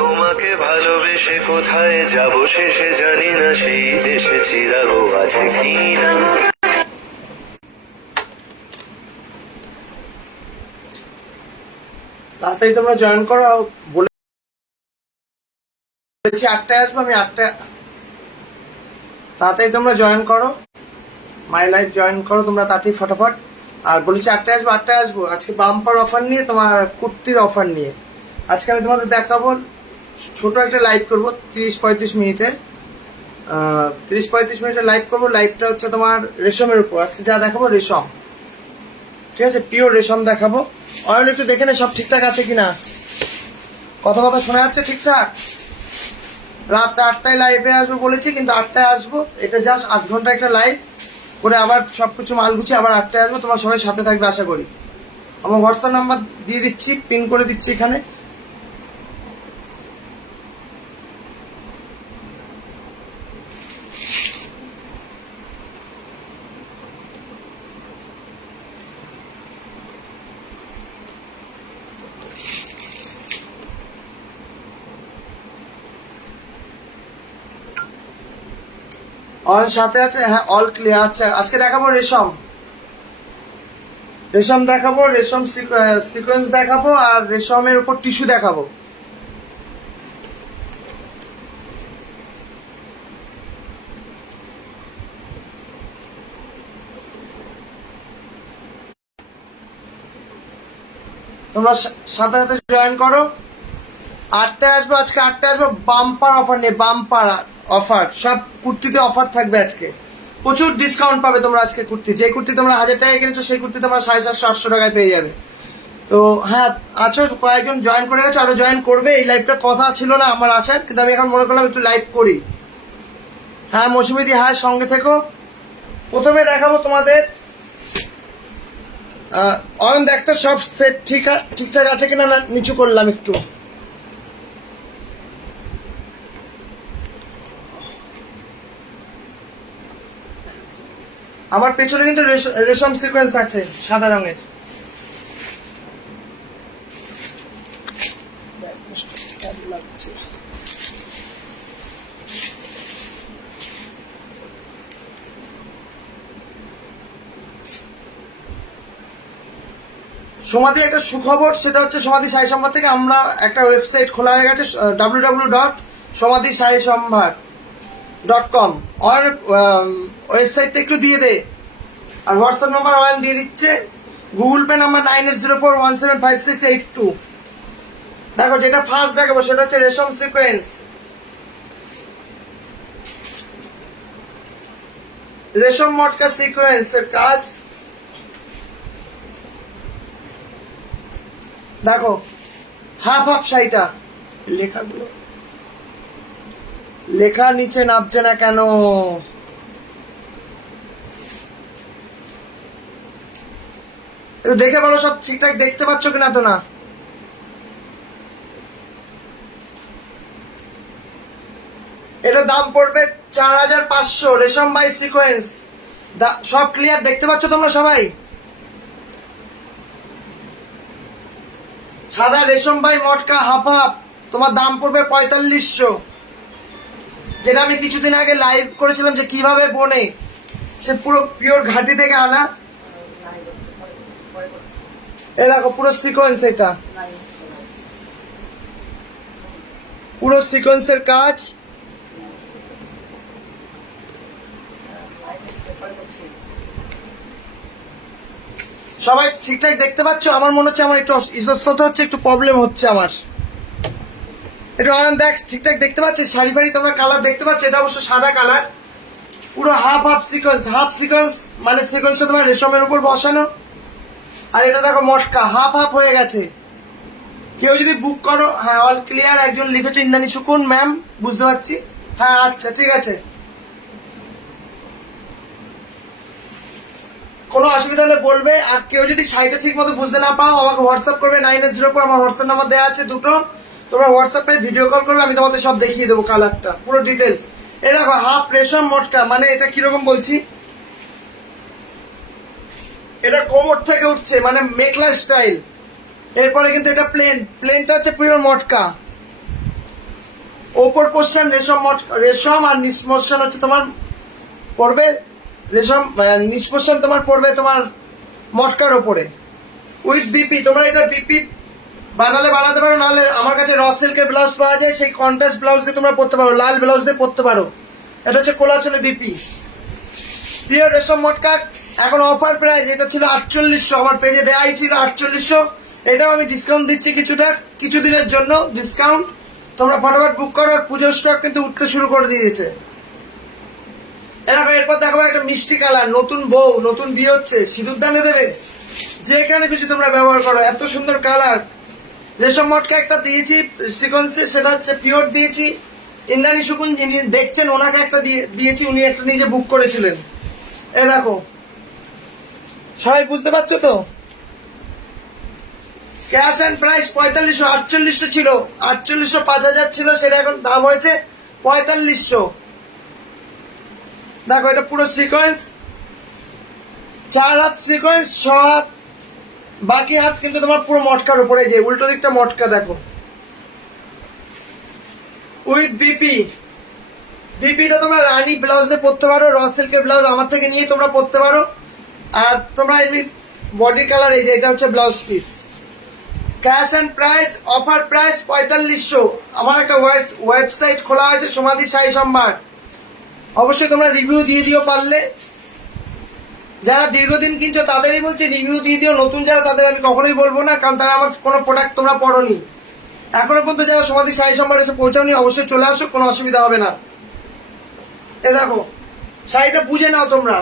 তোমাকে ভালোবেসে কোথায় যাব শেষে জানি না, সেই দেশে চিরাগো আছে কি না। তাড়াতাড়ি তোমরা জয়েন করো। বলেছি 8টায় আসবো, আমি 8টায়। তাড়াতাড়ি তোমরা জয়েন করো, মাই লাইফ জয়েন করো তোমরা তাড়াতাড়ি ফটাফট। আর বলেছি 8টায় আসবো, 8টায় আসবো। আজকে বাম্পার অফার নিয়ে, তোমার কুর্তির অফার নিয়ে আজকে আমি তোমাদের দেখাবো। ছোট একটা লাইভ করবো 30-35 মিনিটের, 30-35 মিনিটের লাইভ করবো। লাইভটা হচ্ছে তোমার রেশমের উপর। আজকে যা দেখাবো রেশম, ঠিক আছে, পিওর রেশম দেখাবো। অয়ন একটু দেখে নে সব ঠিকঠাক আছে কিনা, কথা শোনা যাচ্ছে ঠিকঠাক। রাত 8টায় লাইভে আসবো বলেছি, কিন্তু 8টায় আসবো। এটা জাস্ট 8 ঘন্টা একটা লাইভ করে আবার সবকিছু মাল গুছিয়ে আবার 8টায় আসবো। তোমার সবাই সাথে থাকবে আশা করি। আমার হোয়াটসঅ্যাপ নাম্বার দিয়ে দিচ্ছি, পিন করে দিচ্ছি এখানে। অল সাথে আছে, হ্যাঁ অল ক্লিয়ার। আচ্ছা আজকে দেখাবো রেশম, রেশম দেখাবো, রেশম সিকোয়েন্স দেখাবো, আর রেশমের উপর টিস্যু দেখাবো। তোমরা সাথে সাথে জয়েন করো। 8টায় আসবো, আজকে 8টায় আসবো বাম্পার অফার নিয়ে। বাম্পার অফার, সব কুর্তিতে অফার থাকবে আজকে। প্রচুর ডিসকাউন্ট পাবে তোমরা আজকে। কুর্তি, যে কুর্তি তোমরা 1000 টাকায় কিনেছো সেই কুর্তি তোমরা 750-800 টাকায় পেয়ে যাবে। তো হ্যাঁ আছো, কয়েকজন জয়েন করে গেছো, আরো জয়েন করবে। এই লাইভটা কথা ছিল না আমার আসার, কিন্তু আমি এখন মনে করলাম একটু লাইভ করি। হ্যাঁ মৌসুমিদি, হ্যাঁ সঙ্গে থেকো। প্রথমে দেখাবো তোমাদের অয়ন, দেখতো সব সেট ঠিকঠাক আছে কিনা, না নিচু করলাম একটু। আমার পেছনে কিন্তু রেশম সিকোয়েন্স আছে সাদা রঙের। সমাধি একটা সুখবর, সেটা হচ্ছে সমাধি শাড়ি সম্ভার থেকে আমরা একটা ওয়েবসাইট খোলা হয়ে গেছে, www.samadhisarisambar.com। ওয়েবসাইটটা একটু দিয়ে দে। আর হোয়াটসঅ্যাপ নাম্বার অয়ন দিয়ে দিচ্ছে। Google pay number 9804175682। দেখো যেটা ফার্স্ট দেখাবো সেটা হচ্ছে রেশম সিকোয়েন্স, রেশম মটকা সিকোয়েন্সের কাজ। দেখো হাফ হাফ শাড়িটা, লেখাগুলো লেখা নিচে নামছে না কেন? একটু দেখে বলো সব ঠিকঠাক দেখতে পাচ্ছ কিনা। তো না, এটার দাম পড়বে 4500। রেশম বাই সিকোয়েন্স, সব ক্লিয়ার দেখতে পাচ্ছ তোমরা সবাই? সাদা রেশম বাই মটকা হাফ হাফ, তোমার দাম পড়বে 4500। যেটা আমি কিছুদিন আগে লাইভ করেছিলাম যে কিভাবে বনে, সে পুরো পিওর ঘাটি থেকে আনা। এ দেখো পুরো সিকোয়েন্স, এটা পুরো সিকোয়েন্সের কাজ। সবাই ঠিকঠাক দেখতে পাচ্ছ? আমার মনে হচ্ছে আমার একটু ইস্তত হচ্ছে, একটু প্রবলেম হচ্ছে আমার। এটা অয়ন দেখ ঠিকঠাক দেখতে পাচ্ছিস? শাড়ি ফাড়ি তোমরা কালার দেখতে পাচ্ছ? এটা অবশ্য সাদা কালার, পুরো half half sequence. Half sequence মানে সিকোয়েন্সটা তোমার রেশমের উপর বসানো। আর এটা দেখো মটকা হাফ হাফ হয়ে গেছে। কেউ যদি বুক করো, হ্যাঁ অল ক্লিয়ার। একজন লিখেছো ইন্দ্রাণী সুকুন ম্যাম, বুঝতে পারছি। হ্যাঁ আচ্ছা ঠিক আছে, কোনো অসুবিধা হলে বলবে। আর কেউ যদি শাড়িটা ঠিক মতো বুঝতে না পাও আমাকে হোয়াটসঅ্যাপ করবে 9804। আমার হোয়াটসঅ্যাপ নাম্বার দেওয়া আছে দুটো, তোমরা হোয়াটসঅ্যাপে ভিডিও কল করবে, আমি তোমাদের সব দেখিয়ে দেবো কালারটা পুরো ডিটেলস। এই দেখো হাফ রেশম মটকা, মানে এটা কিরকম বলছি, এটা কোমর থেকে উঠছে, মানে মেখলা স্টাইল। এরপরে কিন্তু এটা প্লেনটা হচ্ছে পিওর মটকা। ওপর পোর্শন রেশম আর নিচ পোর্শন হচ্ছে তোমার পড়বে রেশম, নিচ পোর্শন তোমার পড়বে তোমার মটকার ওপরে উইথ বিপি। তোমরা এটা বিপি বানালে বানাতে পারো, নাহলে আমার কাছে র সিল্কের ব্লাউজ পাওয়া যায়, সেই কন্ট্রাস্ট ব্লাউজ দিয়ে তোমরা পরতে পারো, লাল ব্লাউজ দিয়ে পরতে পারো। এটা হচ্ছে কোলাচলে বিপি পিওর রেশম মটকা। এখন অফার প্রাইস, এটা ছিল 4800, আমার পেজে দেওয়াই ছিল 4800। এটাও আমি ডিসকাউন্ট দিচ্ছি কিছুদিনের জন্য ডিসকাউন্ট। তোমরা ফটাফট বুক করো, আর পুজোর স্টক কিন্তু উঠতে শুরু করে দিয়েছে। এরপর দেখো একটা মিষ্টি কালার, নতুন বউ নতুন বিয়ে হচ্ছে, সিঁদুর দানে দেবে, যেখানে কিছু তোমরা ব্যবহার করো, এত সুন্দর কালার। রেশম মটকা একটা দিয়েছি সিকোয়েন্সে, সেটা হচ্ছে পিওর দিয়েছি। ইন্দ্রাণী শুকুন যিনি দেখছেন ওনাকে একটা দিয়েছি, উনি একটা নিজে বুক করেছিলেন। এ দেখো, সবাই বুঝতে পারছো তো? ক্যাশ অ্যান্ড প্রাইস 4500, 4800 ছিল, 4800 5000 ছিল, সেটা এখন দাম হয়েছে 4500। দেখো এটা পুরো সিকোয়েন্স, 4 হাত সিকোয়েন্স, 6 হাত, বাকি হাত কিন্তু তোমার পুরো মটকার উপরে, যে উল্টো দিকটা মটকা দেখো, উইথ বিপিটা তোমরা রানী ব্লাউজ দিয়ে পরতে পারো, র সিল্কের ব্লাউজ আমার থেকে নিয়ে তোমরা পরতে পারো। আর তোমরা এমনি বডি কালার, এই যে এটা হচ্ছে blouse piece. Cash and price, offer price 4500। আমার একটা ওয়েবসাইট খোলা হয়েছে সমাধি শাড়ি সম্ভার, অবশ্যই তোমরা রিভিউ দিয়ে দিও পারলে। যারা দীর্ঘদিন কিনছো তাদেরই বলছি রিভিউ দিয়ে দিও, নতুন যারা তাদের আমি কখনোই বলবো না, কারণ তারা আমার কোনো প্রোডাক্ট তোমরা পড়োনি এখনো পর্যন্ত। যারা সমাধি শাড়ি সম্ভার এসে পৌঁছাওনি, অবশ্যই চলে আসো, কোনো অসুবিধা হবে না। এ দেখো শাড়িটা বুঝে নাও তোমরা।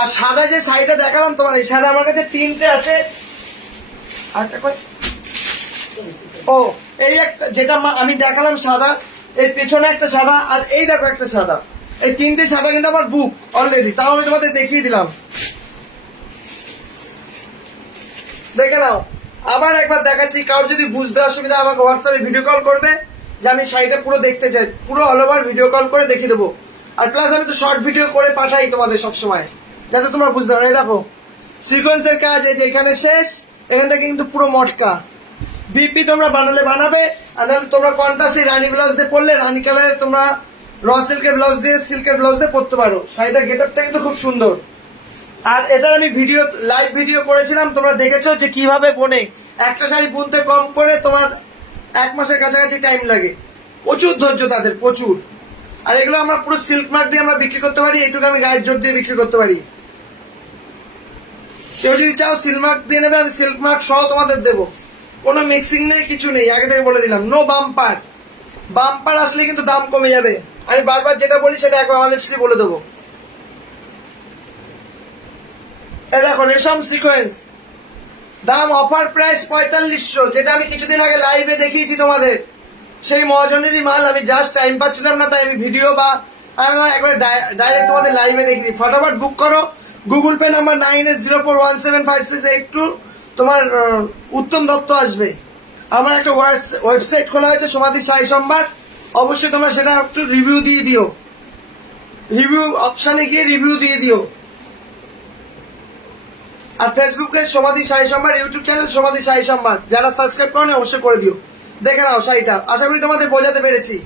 আর সাদা যে শাড়িটা দেখালাম তোমার, এই সাদা আমার কাছে 3টে আছে। আরেকটা কই, ও এই একটা যেটা আমি দেখালাম সাদা, এর পেছনে একটা সাদা, আর এই দেখো একটা সাদা। এই 3টে সাদা কিন্তু আমার বুক অলরেডি, তাও আমি তোমাদের দেখিয়ে দিলাম, দেখে নাও। আবার একবার দেখাচ্ছি, কারোর যদি বুঝতে অসুবিধা আমাকে হোয়াটসঅ্যাপে ভিডিও কল করবে, যে আমি শাড়িটা পুরো দেখতে চাই, পুরো অল ওভার ভিডিও কল করে দেখিয়ে দেবো। আর প্লাস আমি তো শর্ট ভিডিও করে পাঠাই তোমাদের সবসময়, যাতে তোমরা বুঝতে পারো। এই দেখো সিকোয়েন্সের কাজ, এই যে এখানে শেষ, এখান থেকে কিন্তু পুরো মটকা। বিপি তোমরা বানালে বানাবে, আর নাহলে তোমরা কন্ট্রাস্টে রানী ব্লাউজ দিয়ে পরলে, রানী কালারের তোমরা র সিল্কের ব্লাউজ দিয়ে পরতে পারো। শাড়িটার গেট আপটা কিন্তু খুব সুন্দর। আর এটার আমি লাইভ ভিডিও করেছিলাম, তোমরা দেখেছো যে কিভাবে বোনে। একটা শাড়ি বুনতে কম করে তোমার 1 মাসের কাছাকাছি টাইম লাগে, প্রচুর ধৈর্য তাদের, প্রচুর। আর এগুলো আমরা পুরো সিল্ক মার্ক দিয়ে আমরা বিক্রি করতে পারি, এইটুকু আমি গায়ের জোর দিয়ে বিক্রি করতে পারি। কেউ যদি চাও সিল্ক মার্ক দিয়ে নেবে, আমি সিল্ক মার্ক সহ তোমাদের দেবো, কোনো মিক্সিং নেই, কিছু নেই, আগে থেকে বলে দিলাম। নো বাম্পার আসলে কিন্তু দাম কমে যাবে, আমি বারবার যেটা বলি সেটা একবার অনেস্টলি বলে দেবো। এ দেখো রেশম সিকোয়েন্স, দাম অফার প্রাইস 4500, যেটা আমি কিছুদিন আগে লাইভে দেখিয়েছি তোমাদের, সেই মহাজনেরই মাল। আমি জাস্ট টাইম পাচ্ছিলাম না, তাই আমি ভিডিও বা একবার ডাইরেক্ট তোমাদের লাইভে দেখিয়েছি। ফটাফট বুক করো, গুগল পে নাম্বার 9804175682, তোমার উত্তম দত্ত আসবে। আমার একটা ওয়েবসাইট খোলা হয়েছে সমাধি শাড়ি সম্ভার, অবশ্যই তোমরা সেটা একটু রিভিউ দিয়ে দিও, রিভিউ অপশানে গিয়ে রিভিউ দিয়ে দিও। আর ফেসবুকে সমাধি শাড়ি সম্ভার, ইউটিউব চ্যানেল সমাধি শাড়ি সম্ভার, যারা সাবস্ক্রাইব করেনি অবশ্যই করে দিও। দেখে নাও শাড়িটা, আশা করি তোমাদের বোঝাতে পেরেছি।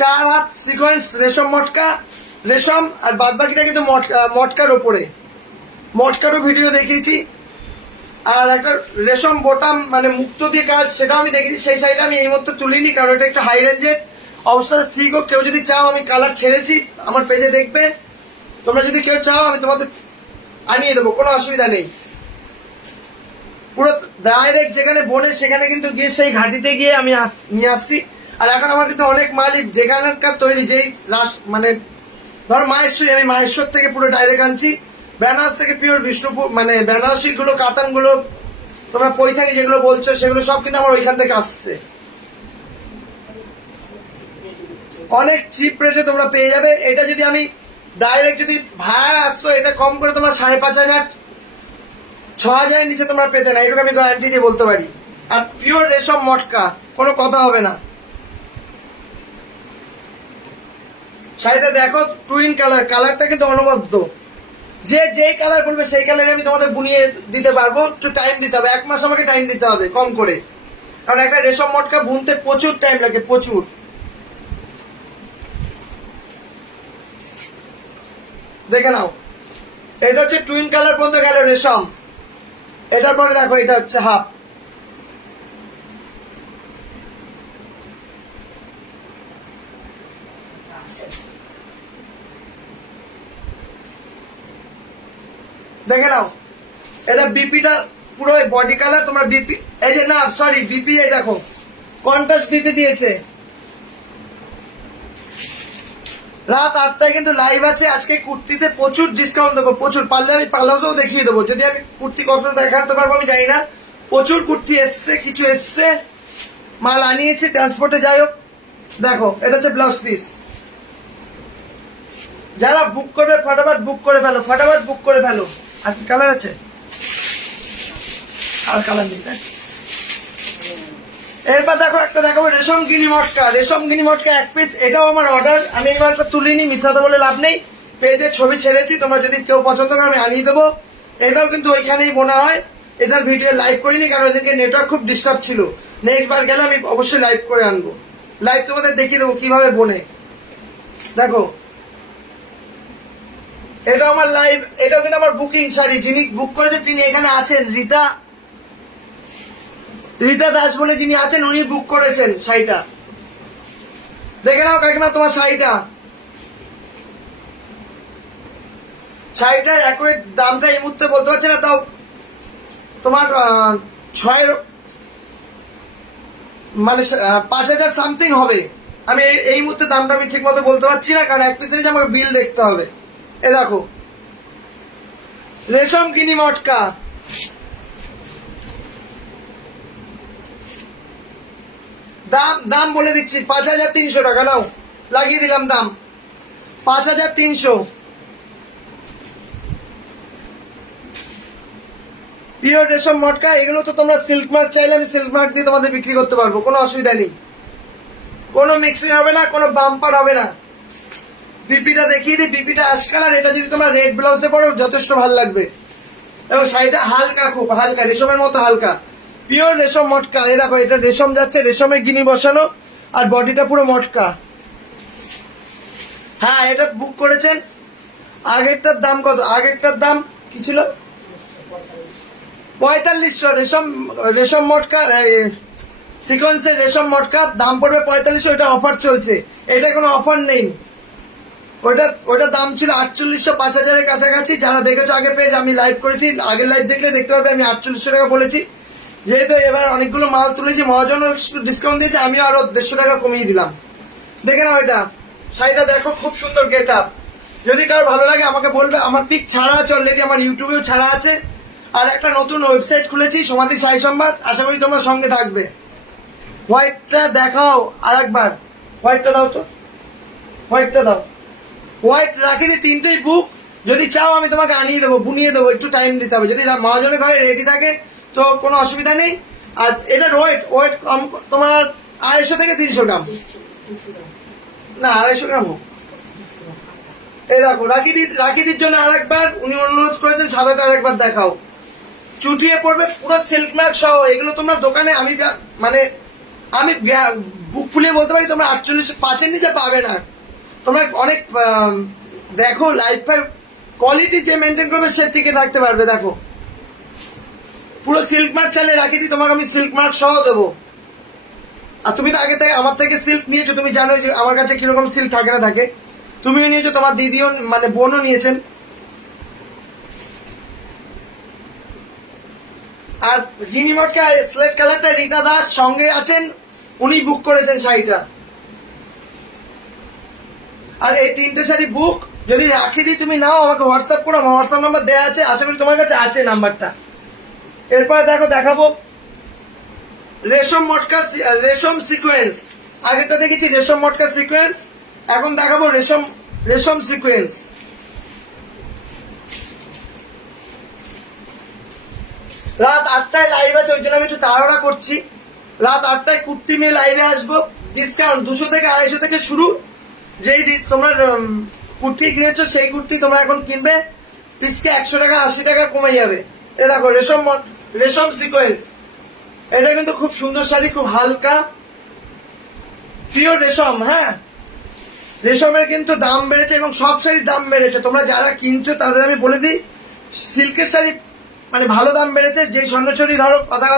4 হাত সিকোয়েন্স রেশম মটকা, রেশম, আর বাদ বাকিটা কিন্তু মটকার ওপরে, মটকারও ভিডিও দেখিয়েছি। আর একটা রেশম বোটাম মানে মুক্ত দিয়ে কাজ, সেটাও আমি দেখেছি। সেই শাড়িটা আমি এই মুহূর্তে তুলিনি, কারণ এটা একটা হাই রেঞ্জের। অবস্থা ঠিক হোক, কেউ যদি চাও আমি কালার ছেড়েছি, আমার পেজে দেখবে। তোমরা যদি কেউ চাও আমি তোমাদের আনিয়ে দেবো, কোনো অসুবিধা নেই। পুরো ডাইরেক্ট যেখানে বোনে সেখানে কিন্তু গিয়ে সেই ঘাটিতে গিয়ে আমি নিয়ে আসছি। আর এখন আমার কিন্তু অনেক মালিক যেখানকার তৈরি, যেই মানে ধরো মাহেশ্বরী, আমি মাহেশ্বর থেকে পুরো ডাইরেক্ট আনছি। বেনারস থেকে পিওর বিষ্ণুপুর, মানে বেনারসি গুলো, কাতানগুলো, তোমরা পৈথানি যেগুলো বলছো, সেগুলো সব কিন্তু আমার ওইখান থেকে আসছে। অনেক চিপ রেটে তোমরা পেয়ে যাবে। এটা যদি আমি ডাইরেক্ট যদি ভাড়া আসতো, এটা কম করে তোমার 5500 6000-এর নিচে তোমরা পেতে না, এটুকু আমি গ্যারান্টি দিয়ে বলতে পারি। আর পিওর রেশম মটকা, কোনো কথা হবে না। শাড়িটা দেখো, টুইন কালার, কালারটা কিন্তু অনবদ্য। যে যেই কালার বলবে সেই কালারে আমি তোমাদের বুনিয়ে দিতে পারবো, একটু টাইম দিতে হবে, 1 মাস আমাকে টাইম দিতে হবে কম করে, কারণ একটা রেশম মটকা বুনতে প্রচুর টাইম লাগে, প্রচুর। দেখে নাও, এটা হচ্ছে টুইন কালার পর্যন্ত গেল রেশম। এটার পরে দেখো, এটা হচ্ছে হাফ। দেখে নাও, এটা বিপিটা পুরো বডি কালার, তোমার বিপি এই যে, না সরি বিপি, এই দেখো কন্ট্রাস্ট বিপি দিয়েছে। রাত 8টায় কিন্তু লাইভ আছে আজকে। কুর্তিতে প্রচুর ডিসকাউন্ট দেবো, প্রচুর। পারলে আমি পার্লাসেও দেখিয়ে দেবো, যদি আমি কুর্তি কতটা দেখাতে পারবো আমি জানি না। প্রচুর কুর্তি এসছে, কিছু এসছে, মাল আনিয়েছে ট্রান্সপোর্টে। যাই হোক, দেখো এটা হচ্ছে ব্লাউজ পিস। যারা বুক করবে ফটাফট বুক করে ফেলো, ফটাফট বুক করে ফেলো। আর কি কালার আছে? আর কালার নেই, তাই? এরপর দেখো, একটা দেখাবো রেশম গিনি মটকা। রেশম গিনি মটকা 1 পিস, এটাও আমার অর্ডার। আমি এই মালটা তুলিনি, মিথ্যাতে বলে লাভ নেই। পেজে ছবি ছেড়েছি, তোমরা যদি কেউ পছন্দ করো আমি আনিয়ে দেবো। এটাও কিন্তু ওইখানেই বোনা হয়। এটার ভিডিও লাইভ করিনি, কারণ ওদেরকে নেটওয়ার্ক খুব ডিস্টার্ব ছিল। নেক্সট বার গেলে আমি অবশ্যই লাইভ করে আনবো, লাইভ তোমাদের দেখিয়ে দেবো কিভাবে বোনে। দেখো, এটাও আমার লাইভ, এটাও কিন্তু আমার বুকিং শাড়ি। যিনি বুক করেছে তিনি এখানে আছেন, রীতা দাস বলে যিনি আছেন, উনি বুক করেছেন শাড়িটা। দেখে নাও কাকিমা তোমার শাড়িটা। শাড়িটার একই দামটা এই মুহূর্তে বলতে পারছি না, তাও তোমার 5,000 সামথিং হবে। আমি এই মুহূর্তে দামটা আমি ঠিক মতো বলতে পারছি না, কারণ 1 পিসের আমাকে বিল দেখতে হবে। এ দেখো, রেশম গিনি মটকা। দাম বলে দিচ্ছি, 5,300 টাকা। নাও, লাগিয়ে দিলাম দাম 5,300। পিওর রেশম মটকা। এগুলো তো তোমরা সিল্ক মার্ক চাইলে আমি সিল্ক মার্ক দিয়ে তোমাদের বিক্রি করতে পারবো, কোনো অসুবিধা নেই। কোনো মিক্সিং হবে না, কোনো বাম্পার হবে না। বিপিটা দেখিয়ে দিই, বিপিটা অ্যাশ কালার। এটা যদি তোমরা রেড ব্লাউজে পরো যথেষ্ট ভালো লাগবে। এবং শাড়িটা হালকা, খুব হালকা, রেশমের মতো হালকা, পিওর রেশম মটকা। এই দেখো, এটা রেশম যাচ্ছে, রেশমে গিনি বসানো, আর বডিটা পুরো মটকা। হ্যাঁ, এটা বুক করেছেন। আগেরটার দাম কত? আগেরটার দাম কি ছিল? 4500। রেশম মটকা, সিকোয়েন্সের রেশম মটকা দাম পড়বে 4500। এটা অফার চলছে, এটা কোনো অফার নেই। ওটা দাম ছিল 4800, 5000-এর কাছাকাছি। যারা দেখেছো আগে পেজ, আমি লাইভ করেছি, আগের লাইভ দেখলে দেখতে পারবে আমি 4800 টাকা বলেছি। যেহেতু এবার অনেকগুলো মাল তুলেছি, মহাজনও ডিসকাউন্ট দিয়েছে, আমিও আরো 150 টাকা কমিয়ে দিলাম। দেখে নাও, এটা শাড়িটা দেখো, খুব সুন্দর গেট আপ। যদি কারো ভালো লাগে আমাকে বলবে। আমার পিক ছাড়া আছে অলরেডি, আমার ইউটিউবেও ছাড়া আছে। আর একটা নতুন ওয়েবসাইট খুলেছি, সমাধি শাড়ি সম্ভার। আশা করি তোমরা সঙ্গে থাকবে। হোয়াইটটা দেখাও আর একবার, হোয়াইটটা দাও তো, হোয়াইটটা দাও। হোয়াইট রাখি দি, 3টেই বুক। যদি চাও আমি তোমাকে আনিয়ে দেবো, বুনিয়ে দেবো, একটু টাইম দিতে হবে। যদি মহাজনের ঘরে রেডি থাকে তো কোনো অসুবিধা নেই। আর এটার ওয়েট কম, তোমার 250 থেকে 300 গ্রাম, না 250 গ্রাম হোক। এই দেখো, রাখিদির জন্য আরেকবার উনি অনুরোধ করেছেন, সাদাটা আরেকবার দেখাও। চুটিয়ে পড়বে, পুরো সিল্ক মার্ক সহ। এগুলো তোমরা দোকানে আমি বুক ফুলিয়ে বলতে পারি তোমরা 48-5-এর নিচে পাবে না। তোমরা অনেক দেখো, লাইফ কোয়ালিটি যে মেনটেন করবে সে টিকে থাকতে পারবে। দেখো, পুরো সিল্ক মার্ক চাইলে রাখি দিই, তোমাকে আমি সিল্ক মার্ক সহ দেবো। আর তুমি তো আগে থেকে আমার থেকে সিল্ক নিয়েছো, তুমি জানো যে আমার কাছে কিরকম সিল্ক থাকে না থাকে। তুমিও নিয়েছো, তোমার দিদিও, মানে বোনও নিয়েছেন। আর গিনি মটকা স্লেট কালারটা রীতা দাস সঙ্গে আছেন, উনি বুক করেছেন শাড়িটা। আর এই 3টে শাড়ি বুক। যদি রাখি দিই তুমি নাও, আমাকে হোয়াটসঅ্যাপ করো, আমার হোয়াটসঅ্যাপ নাম্বার দেওয়া আছে, আশা করি তোমার কাছে আছে নাম্বারটা। এরপরে দেখাবো রেশম মটকা, রেশম সিকোয়েন্স। আগেরটা দেখেছি রেশম মটকা সিকোয়েন্স, এখন দেখাবো রেশম সিকোয়েন্স। রাত 8টায় লাইভ আছে, ওই জন্য আমি একটু তাড়াহুড়া করছি। রাত 8টায় কুর্তি নিয়ে লাইভে আসবো। ডিসকাউন্ট 200 থেকে 250 থেকে শুরু, যেই তোমরা কুর্তি কিনেছো সেই কুর্তি তোমরা এখন কিনবে, পিসকে 100 টাকা 80 টাকা কমে যাবে। এ দেখো রেশম সিকোয়েন্স, এটা কিন্তু খুব সুন্দর শাড়ি, খুব হালকা পিওর রেশম। হ্যাঁ, রেশমের কিন্তু দাম বেড়েছে এবং সব শাড়ির দাম বেড়েছে। তোমরা যারা কিনছো তাদের আমি বলে দিই, সিল্কের শাড়ি মানে ভালো দাম বেড়েছে। যে স্বর্ণচুরি ধরো কথা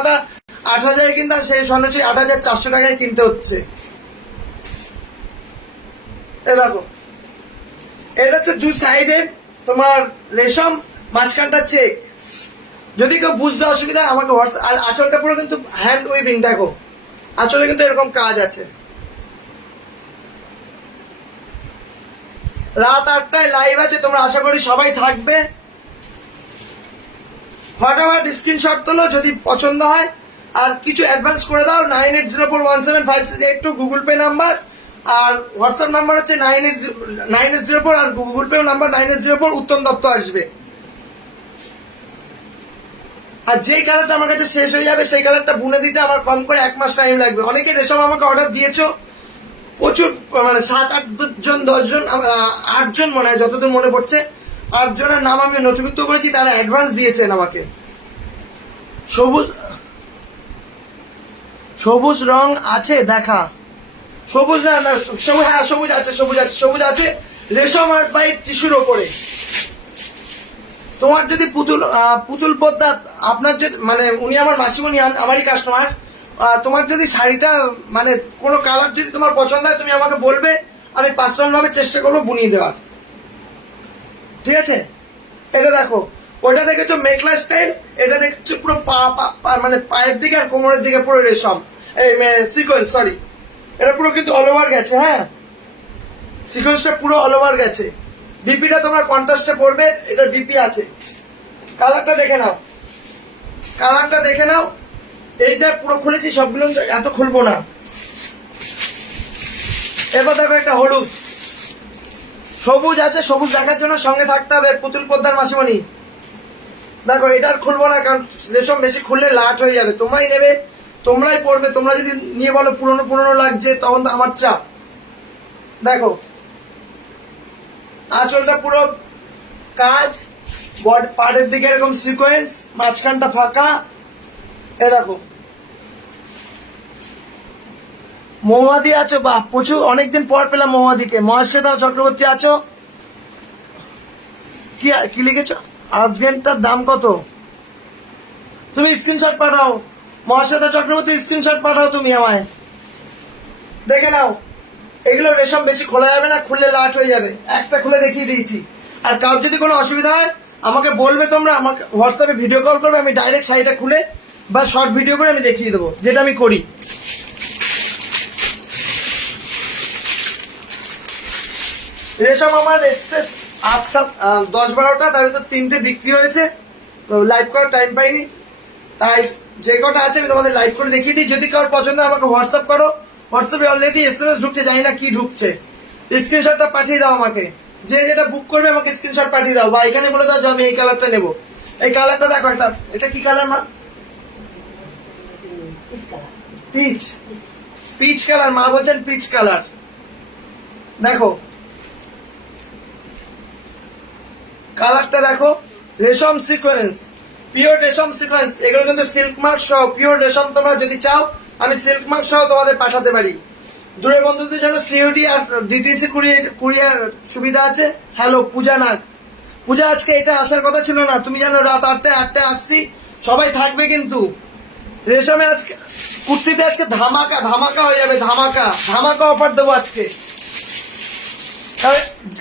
8,000 কিনতাম, সেই স্বর্ণচুরি 8,400 টাকায় কিনতে হচ্ছে। এ দেখো, এটা হচ্ছে দু সাইডে তোমার রেশম, মাঝখানটা চেক। যদি কেউ বুঝতে অসুবিধা হয় আমাকে হোয়াটসঅ্যাপ। আর আঁচলটা পুরো কিন্তু হ্যান্ড উইভিং, দেখো আঁচলে কিন্তু এরকম কাজ আছে। রাত 8টায় লাইভ আছে, তোমরা আশা করি সবাই থাকবে। ফটাফট স্ক্রিনশট তোলো যদি পছন্দ হয়, আর কিছু অ্যাডভান্স করে দাও। 9804175682 গুগল পে নাম্বার, আর হোয়াটসঅ্যাপ নাম্বার হচ্ছে 9804, আর গুগল পে নাম্বার 9804। উত্তম দত্ত আসবে। আর যেই কালারটা আমার কাছে শেষ হয়ে যাবে সেই কালারটা বুনে দিতে আমার কম করে 1 মাস টাইম লাগবে। অনেকে রেশম আমাকে অর্ডার দিয়েছো প্রচুর, মানে 7-8 জন 10 জন 8 জন মনে হয়, যতদূর মনে পড়ছে 8 জনের নাম আমি নথিভুক্ত করেছি, তারা অ্যাডভান্স দিয়েছেন আমাকে। সবুজ রং আছে দেখা, সবুজ না না সবুজ, হ্যাঁ সবুজ আছে, সবুজ আছে রেশম আর বাই টিস্যুর ওপরে। তোমার যদি পুতুল পোদ্দার, আপনার যদি মানে উনি আমার মাসিমণি, আমারই কাস্টমার। তোমার যদি শাড়িটা মানে কোনো কালার যদি তোমার পছন্দ হয়, তুমি আমাকে বলবে, আমি পার্সোনালভাবে চেষ্টা করবো বুনিয়ে দেওয়ার। ঠিক আছে? এটা দেখো, ওটা দেখেছো মেখলা স্টাইল, এটা দেখছো পুরো মানে পায়ের দিকে আর কোমরের দিকে পুরো রেশম, এই সিকোয়েন্স, সরি, এটা পুরো কিন্তু অল ওভার গেছে। হ্যাঁ, সিকোয়েন্সটা পুরো অল ওভার গেছে। বিপিটা তোমার কন্ট্রাস্টে পড়বে, এটা বিপি আছে। কালারটা দেখে নাও, এইটা পুরো খুলেছি, সবগুলো এত খুলবো না। এবার দেখো একটা হলুদ, সবুজ আছে, সবুজ দেখার জন্য সঙ্গে থাকতে হবে পুতুল পোদ্দার মাসিমণি। দেখো এটা আর খুলবো না, কারণ রেশম বেশি খুললে লাট হয়ে যাবে। তোমরাই নেবে, তোমরাই পড়বে। তোমরা যদি নিয়ে বলো পুরনো লাগছে, তখন তো আমার চাপ। দেখো আঁচলটা পুরো কাজ, পাড়ের দিকে এরকম সিকোয়েন্স, মাঝখানটা ফাঁকা। এ দেখো মৌমাদি আছো, বাহ প্রচুর, অনেকদিন পর পেলাম মৌমাদিকে। মহাশ্বেতা চক্রবর্তী আছো, কি লিখেছো? আজকেরটার দাম কত? তুমি স্ক্রিনশট পাঠাও, মহাশ্বেতা চক্রবর্তী স্ক্রিনশট পাঠাও তুমি আমায়, দেখে নাও। এগুলো রেশম বেশি খোলা যাবে না, খুললে লাট হয়ে যাবে। একটা খুলে দেখিয়ে দিয়েছি। আর কারোর যদি কোনো অসুবিধা হয় আমাকে বলবে, তোমরা আমাকে হোয়াটসঅ্যাপে ভিডিও কল করবে, আমি ডাইরেক্ট শাড়িটা খুলে বা শর্ট ভিডিও করে আমি দেখিয়ে দেবো, যেটা আমি করি। রেশম আমার এসছে 10-12টা, তার ভিতর 3টে বিক্রি হয়েছে, লাইভ করার টাইম পাইনি। তাই যে কটা আছে আমি তোমাদের লাইভ করে দেখিয়ে দিই। যদি কারোর পছন্দ আমাকে হোয়াটসঅ্যাপ করো, হোয়াটসঅ্যাপে অলরেডি SMS ঢুকছে, জানি না কি ঢুকছে। স্ক্রিনশটটা পাঠিয়ে দাও আমাকে, যে যেটা বুক করবে আমাকে স্ক্রিনশট পাঠিয়ে দাও, বা এখানে বলে দাও যে আমি এই কালারটা নেবো। এই কালারটা দেখো, এটা কি কালার মা? পিচ কালার, মা বলছেন পিচ কালার। দেখো কালারটা দেখো, রেশম সিকোয়েন্স, পিওর রেশম সিকোয়েন্স। এগুলো কিন্তু সিল্ক মার্ক সহ পিওর রেশম। তোমরা যদি চাও আমি সিল্ক মার্ক সহ তোমাদের পাঠাতে পারি। দূরের বন্ধুদের জন্য সিওডি আর ডিটিসি কুরিয়ার সুবিধা আছে। হ্যালো পূজা নাগ, পূজা আজকে এটা আসার কথা ছিল না, তুমি জানো রাত 8টায় আসছি, সবাই থাকবে কিন্তু। রেশমে আজকে কুর্তিতে আজকে ধামাকা হয়ে যাবে, ধামাকা অফার দেবো আজকে।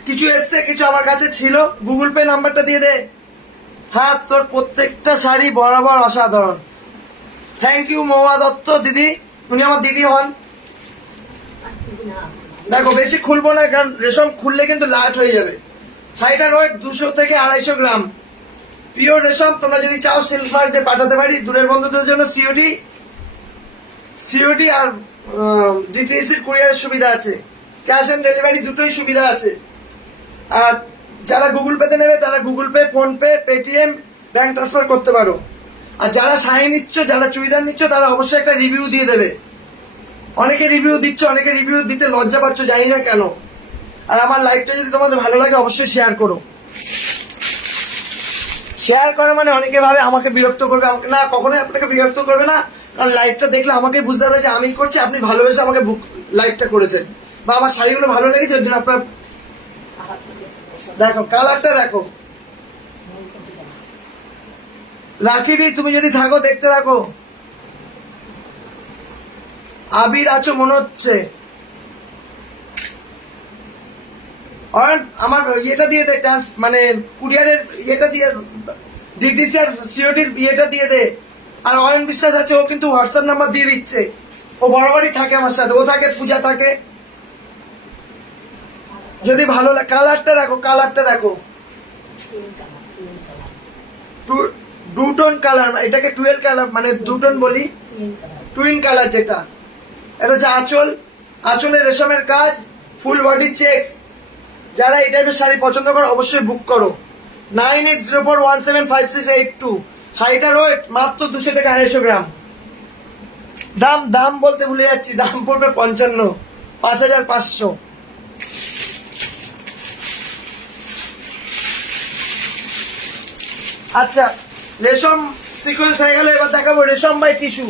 কিছু এসছে, কিছু আমার কাছে ছিল। গুগল পে নাম্বারটা দিয়ে দে। হ্যাঁ, তোর প্রত্যেকটা শাড়ি বরাবর অসাধারণ। থ্যাংক ইউ মৌয়া দত্ত দিদি, উনি আমার দিদি হন। দেখো বেশি খুলবো না, কারণ রেশম খুললে কিন্তু লাট হয়ে যাবে। শাড়িটার ওয়েট 200 থেকে 250 গ্রাম, পিওর রেশম। তোমরা যদি চাও সিলভার দিয়ে পাঠাতে পারি। দূরের বন্ধুদের জন্য সিওডি আর ডিটিসির কুরিয়ারের সুবিধা আছে, ক্যাশ অন ডেলিভারি দুটোই সুবিধা আছে। আর যারা গুগল পেতে নেবে তারা Google pay, PhonePe, Paytm, bank transfer করতে পারো। আর যারা শাড়ি নিচ্ছ, যারা চুড়িদার নিচ্ছ, তারা অবশ্যই একটা রিভিউ দিয়ে দেবে। অনেকে রিভিউ দিচ্ছ, অনেকে রিভিউ দিতে লজ্জা পাচ্ছ, জানি না কেন। আর আমার লাইভটা যদি তোমাদের ভালো লাগে অবশ্যই শেয়ার করো। শেয়ার করা মানে অনেকে ভাবে আমাকে বিরক্ত করবে, আমাকে না, কখনোই আপনাকে বিরক্ত করবে না। কারণ লাইভটা দেখলে আমাকে বুঝতে হবে যে আমি করছি, আপনি ভালোবেসে আমাকে লাইভটা করেছেন, বা আমার শাড়িগুলো ভালো লেগেছে ওই জন্য আপনার। দেখো কালারটা দেখো, রাখি দি তুমি যদি থাকো দেখতে রাখো। আবির আছো মনে হচ্ছে। আমার ইয়েটা দিয়ে দে, মানে কুরিয়ারের ইয়েটা দিয়ে, ডিটিসি আর সিওডির ইয়েটা দিয়ে দে। আর অয়ন বিশ্বাস আছে, ও কিন্তু হোয়াটসঅ্যাপ নাম্বার দিয়ে দিচ্ছে। ও বরাবরই থাকে আমার সাথে, ও থাকে, পূজা থাকে। যদি ভালো লাগে কালারটা দেখো, কালারটা দেখো, ডুটোন কালার, এটাকে টুয়েলভ কালার মানে ডুটোন বলি, টুইন কালার যেটা। এটা হচ্ছে আঁচল, আঁচলের রেশমের কাজ, ফুল বডি চেক্স। যারা এই টাইপের শাড়ি পছন্দ করো অবশ্যই বুক করো। 9804175682। শাড়িটার ওয়েট মাত্র 200 থেকে 250 গ্রাম। দাম দাম বলতে ভুলে যাচ্ছি, দাম পড়বে 55, 5500। আচ্ছা, রেশম সিকোয়েন্স হয়ে গেল, এবার দেখাবো রেশম বাই টিস্যু।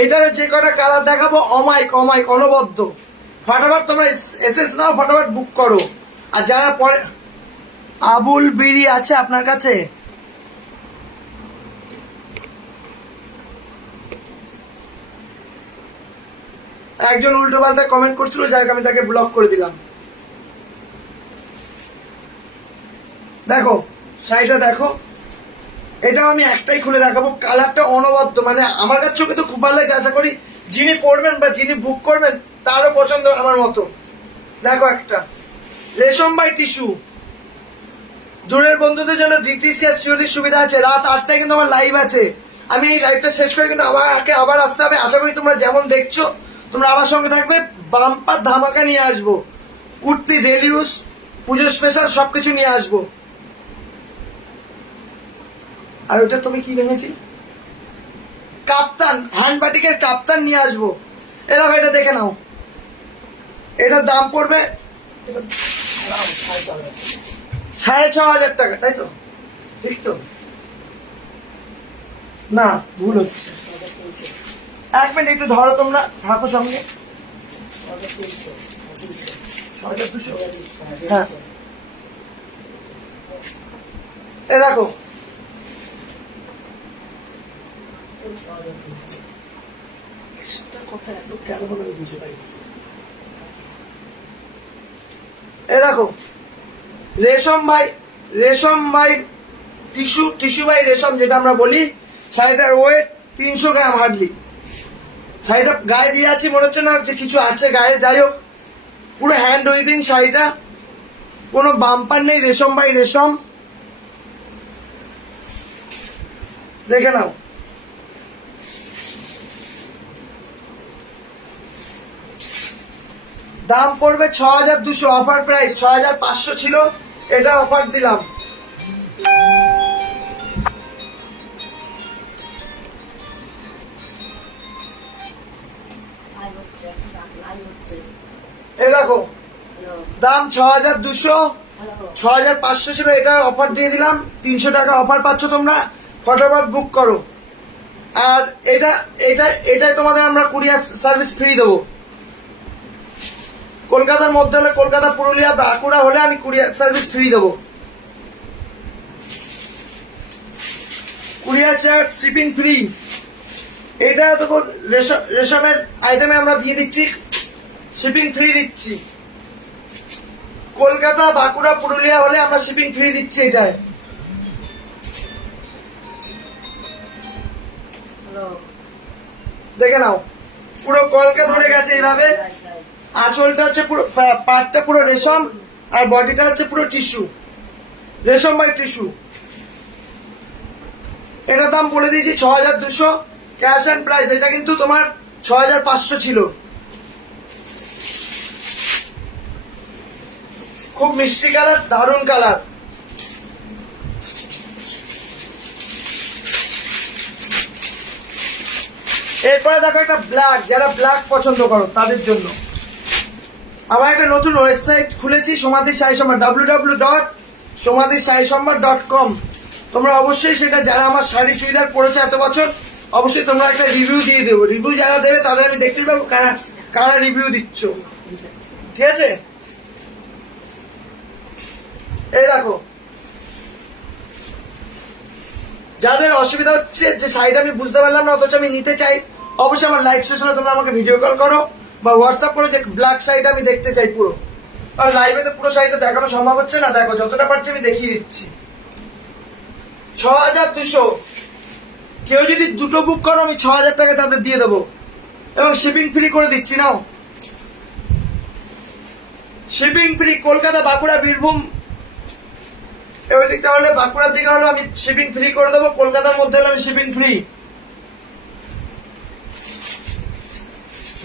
এইটারও যে কটা কালার দেখাবো অমাইক অমাইক অনবদ্য। ফটাফট তোমরা এসএস নাও, ফটাফট বুক করো। আর যারা পরে, আবুল বিড়ি আছে আপনার কাছে? একজন উল্টো পাল্টা কমেন্ট করছিল, যাই হোক আমি তাকে ব্লক করে দিলাম। দেখো শাড়িটা দেখো, এটাও আমি একটাই খুলে দেখাবো। কালারটা অনবদ্য, মানে আমার কাছে চোখে তো খুব ভালো লাগে। আশা করি যিনি পড়বেন বা যিনি বুক করবেন তারও পছন্দ আমার মতো। দেখো একটা রেশম বাই টিস্যু। দূরের বন্ধুদের জন্য ডিটিসি আর সিওডির সুবিধা আছে। রাত 8টায় কিন্তু আমার লাইভ আছে। আমি এই লাইভটা শেষ করে কিন্তু আবার আসতে হবে। আশা করি তোমরা যেমন দেখছো তোমরা আমার সঙ্গে থাকবে। বাম্পার ধামাকা নিয়ে আসবো, কুর্তি, ডেলি ইউজ, পুজো স্পেশাল সবকিছু নিয়ে আসবো। আর ওটা তুমি কি ভেঙেছি? কাপ্তান, হ্যান্ড বাটিকের কাপ্তান নিয়ে আসবো। এরকম এটা দেখে নাও, এটার দাম পড়বে 6500 টাকা, তাই তো? ঠিক তো না? ভুল হচ্ছে। 1 মিনিট একটু ধরো, তোমরা থাকো সঙ্গে। 6200, হ্যাঁ। এ দেখো, কথা এত কেন বলে আমি বুঝে পাই। এ দেখো রেশম বাই টিস্যু, টিস্যু বাই রেশম যেটা আমরা বলি। শাড়িটার ওয়েট 300 গ্রাম হার্ডলি। শাড়িটা গায়ে দিয়ে আছি, মনে হচ্ছে না যে কিছু আছে গায়ে। যাই হোক, পুরো হ্যান্ড উইভিং শাড়িটা, কোনো বাম্পার নেই। রেশম বাই রেশম, দেখে নাও। দাম পড়বে 6200, অফার প্রাইস। 6500 ছিল, এটা অফার দিলাম। এই দেখো দাম 6200, 6500 ছিল, এটা অফার দিয়ে দিলাম। 300 টাকা অফার পাচ্ছ তোমরা, ফটাফট বুক করো। আর এটাই তোমাদের আমরা কুরিয়ার সার্ভিস ফ্রি দেবো। কলকাতার মধ্যে হলে, কলকাতা, পুরুলিয়া, বাঁকুড়া হলে আমি কুরিয়ার সার্ভিস ফ্রি দেবো। Courier charge, shipping free. এটা তো রেশমের আইটেমে আমরা দিয়ে দিচ্ছি, শিপিং ফ্রি দিচ্ছি। কলকাতা, বাঁকুড়া, পুরুলিয়া হলে আমরা শিপিং ফ্রি দিচ্ছি। এটাই দেখে নাও, পুরো কলকা ধরে গেছে এইভাবে। আঁচলটা হচ্ছে পুরো, পাটটা পুরো রেশম, আর বডিটা হচ্ছে পুরো টিস্যু, রেশম বাই টিস্যু। এটার দাম বলে দিয়েছি 6200, ক্যাশ অ্যান্ড প্রাইস। এটা কিন্তু তোমার 6500 ছিল। খুব মিষ্টি কালার, দারুণ কালার। এরপরে দেখো একটা ব্ল্যাক, যারা ব্ল্যাক পছন্দ করো তাদের জন্য। আমার একটা নতুন ওয়েবসাইট খুলেছি, সমাধি সাই সম্রাট, www.somadhisaisamrat.com। তোমরা অবশ্যই সেটা, যারা আমার শাড়ি চুড়িদার পরেছে এত বছর, অবশ্যই তোমরা একটা রিভিউ দিয়ে দেবো। রিভিউ যারা দেবে তাদের আমি দেখতে পাবো কারা কারা রিভিউ দিচ্ছ, ঠিক আছে? এই দেখো, যাদের অসুবিধা হচ্ছে যে শাড়িটা আমি বুঝতে পারলাম না অথচ আমি নিতে চাই, অবশ্যই আমার লাইভ সেশনে তোমরা আমাকে ভিডিও কল করো বা হোয়াটসঅ্যাপ করো যে ব্ল্যাক শাড়িটা আমি দেখতে চাই পুরো। আর লাইভে তো পুরো শাড়িটা দেখানো সম্ভব হচ্ছে না, দেখো যতটা পারছি আমি দেখিয়ে দিচ্ছি। 6200, কেউ যদি দুটো বুক করো আমি 6000 টাকা তাদের দিয়ে দেবো এবং শিপিং ফ্রি করে দিচ্ছি। নাও, শিপিং ফ্রি। কলকাতা, বাঁকুড়া, বীরভূম ওই দিকটা হলে, বাঁকুড়ার দিকে হলে আমি শিপিং ফ্রি করে দেবো, কলকাতার মধ্যে হলে আমি শিপিং ফ্রি।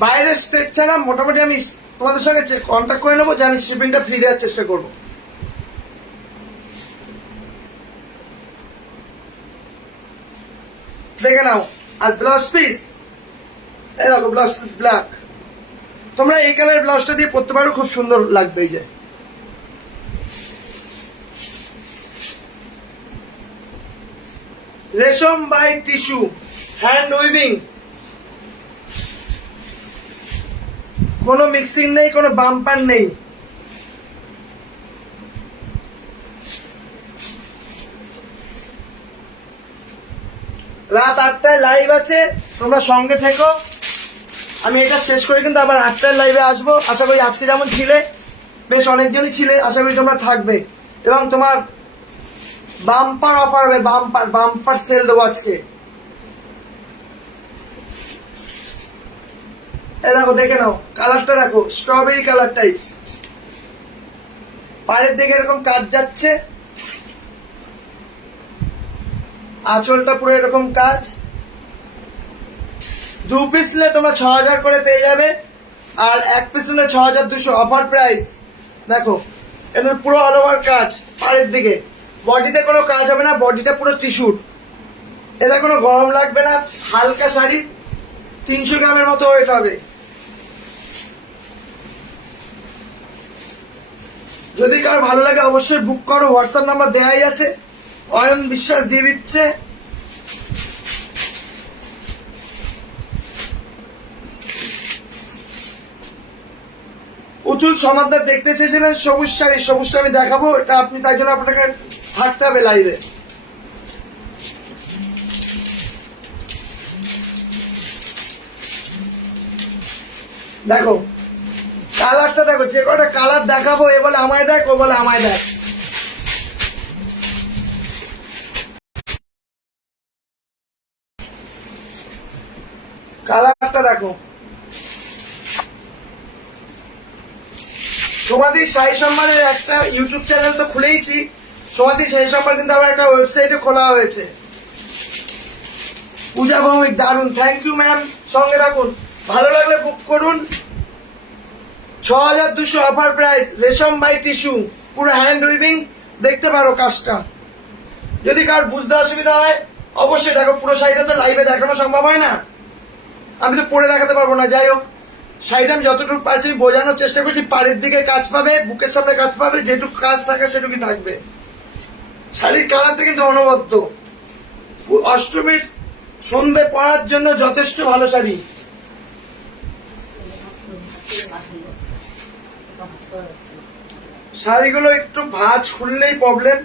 বাইরের স্টেট ছাড়া মোটামুটি আমি তোমাদের সঙ্গে কন্ট্যাক্ট করে নেবো যে আমি শিপিংটা ফ্রি দেওয়ার চেষ্টা করবো। দেখে নাও। আর ব্লাউজ পিস, এই দেখো ব্লাউজ পিস ব্ল্যাক, তোমরা এই কালার ব্লাউজটা দিয়ে পরতে পারো, খুব সুন্দর লাগবে। এই যে রেশম বাই টিস্যু, হ্যান্ড উইভিং, কোনো মিক্সিং নেই, কোনো বাম্পার নেই। রাত 8টায় লাইভ আছে, তোমরা সঙ্গে থেকো। আমি এটা শেষ করে কিন্তু আবার 8টায় লাইভে আসবো। আশা করি আজকে যেমন ছিলে, বেশ অনেকজনই ছিলে, আশা করি তোমরা থাকবে এবং তোমার বাম্পার অফার হবে, বাম্পার বাম্পার সেল দেবো আজকে। এই দেখো, দেখে নাও কালারটা, দেখো স্ট্রবেরি কালার টাইপ, পাড়ের দিকে এরকম কাজ যাচ্ছে, আঁচলটা পুরো এরকম কাজ। 2 পিস নিলে তোমরা 6000 করে পেয়ে যাবে, আর 1 পিস নিলে 6200 অফার প্রাইস। দেখো এটা পুরো অল ওভার কাজ, পাড়ের দিকে। বডিতে কোনো কাজ হবে না, বডিটা পুরো টিস্যুর। এটা কোনো গরম লাগবে না, হালকা শাড়ি, 300 গ্রামের মতো ওয়েট হবে। যদি কার ভালো লাগে অবশ্যই বুক করো, হোয়াটসঅ্যাপ নাম্বার দেওয়াই আছে, অয়ন বিশ্বাস দিয়ে দিচ্ছে। উতুল সমাদার দেখতে চেয়েছিলেন সবুজ শাড়ি, সবুজটা আমি দেখাবো, এটা আপনি তাই জন্য আপনাকে থাকতে হবে লাইভে। দেখো কালারটা, দেখো যে কটা কালার দেখাবো, এ বলে আমায় দেখ, ও বলে আমায় দেখ। কালারটা দেখো। সমাধি শাড়ি সম্মানের একটা ইউটিউব চ্যানেল তো খুলেইছি, সমাধি শাড়ি সম্মান কিন্তু আবার একটা ওয়েবসাইটও খোলা হয়েছে। পূজা ভৌমিক, দারুন, থ্যাংক ইউ ম্যাম, সঙ্গে থাকুন। ভালো লাগলে বুক করুন। 6200 অফার প্রাইস, রেশম বাই টিস্যু, পুরো হ্যান্ড উইভিং, দেখতে পারো কাজটা। যদি কার বুঝতে অসুবিধা হয় অবশ্যই দেখো, পুরো শাড়িটা তো লাইভে দেখানো সম্ভব হয় না, আমি তো পরে দেখাতে পারবো না। যাই হোক, শাড়িটা আমি যতটুকু পারছি বোঝানোর চেষ্টা করছি। পাড়ের দিকে কাজ পাবে, বুকের সামনে কাজ পাবে, যেটুকু কাজ থাকে সেটুকুই থাকবে। শাড়ির কালারটা কিন্তু অনবদ্য, অষ্টমীর সন্ধে পরার জন্য যথেষ্ট ভালো শাড়ি। শাড়িগুলো একটু ভাঁজ খুললেই প্রবলেম,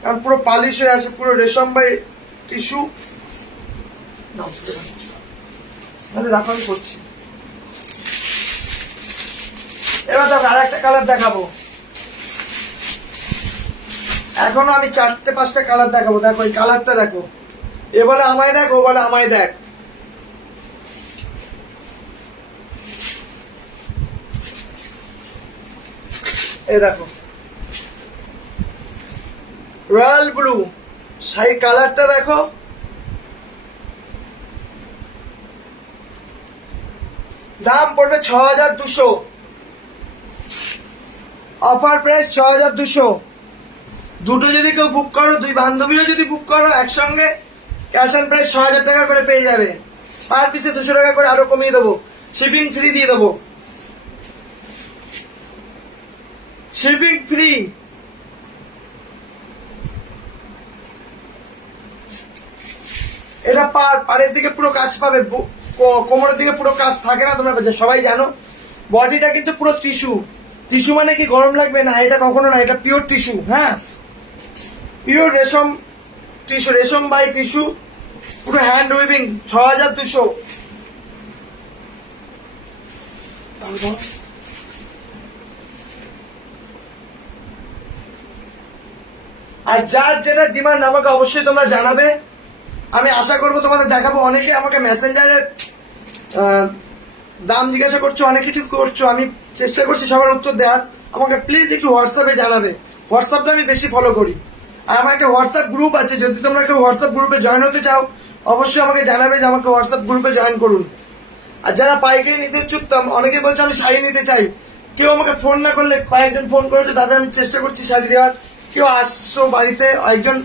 কারণ পুরো পালিশ হয়ে আছে, পুরো রেশম বাই টিস্যু। রাফাল করছি। এবার দেখো আর একটা কালার দেখাবো, এখনো আমি 4-5টা কালার দেখাবো। দেখো এই কালারটা দেখো, এ বলে আমায় দেখ, ও বলে আমায় দেখ। এই দেখো রয়্যাল ব্লু শাড়ির কালারটা দেখো, দাম পড়বে 6200, অফার প্রাইস 6200। দুটো যদি কেউ বুক করো, 2 বান্ধবীও যদি বুক করো একসঙ্গে, ক্যাশ অন প্রাইস 6000 টাকা করে পেয়ে যাবে। পার পিসে 200 টাকা করে আরো কমিয়ে দেবো, শিপিং ফ্রি দিয়ে দেবো। Shipping free. এটা পাড়ের দিকে পুরো কাজ পাবে, কোমরের দিকে পুরো কাজ থাকে না, তোমরা সবাই জানো। বডিটা কিন্তু পুরো টিস্যু। টিস্যু মানে কি গরম লাগবে না, এটা কখনো না, এটা পিওর টিস্যু। হ্যাঁ, পিওর রেশম টিস্যু, রেশম বাই টিস্যু, পুরো হ্যান্ড উইভিং। 6200। আর যার যেটা ডিমান্ড আমাকে অবশ্যই তোমরা জানাবে, আমি আশা করবো তোমাদের দেখাবো। অনেকে আমাকে মেসেঞ্জারের দাম জিজ্ঞাসা করছো, অনেক কিছু করছো, আমি চেষ্টা করছি সবার উত্তর দেওয়ার। আমাকে প্লিজ একটু হোয়াটসঅ্যাপে জানাবে, হোয়াটসঅ্যাপটা আমি বেশি ফলো করি। আর আমার একটা হোয়াটসঅ্যাপ গ্রুপ আছে, যদি তোমরা কেউ হোয়াটসঅ্যাপ গ্রুপে জয়েন হতে চাও অবশ্যই আমাকে জানাবে যে আমাকে হোয়াটসঅ্যাপ গ্রুপে জয়েন করুন। আর যারা পাইকারি নিতে ইচ্ছুক, অনেকে বলছে আমি শাড়ি নিতে চাই, কেউ আমাকে ফোন না করলে, কয়েকজন ফোন করেছে, তাদের আমি চেষ্টা করছি শাড়ি দেওয়ার। কেউ আসছো বাড়িতে, একজন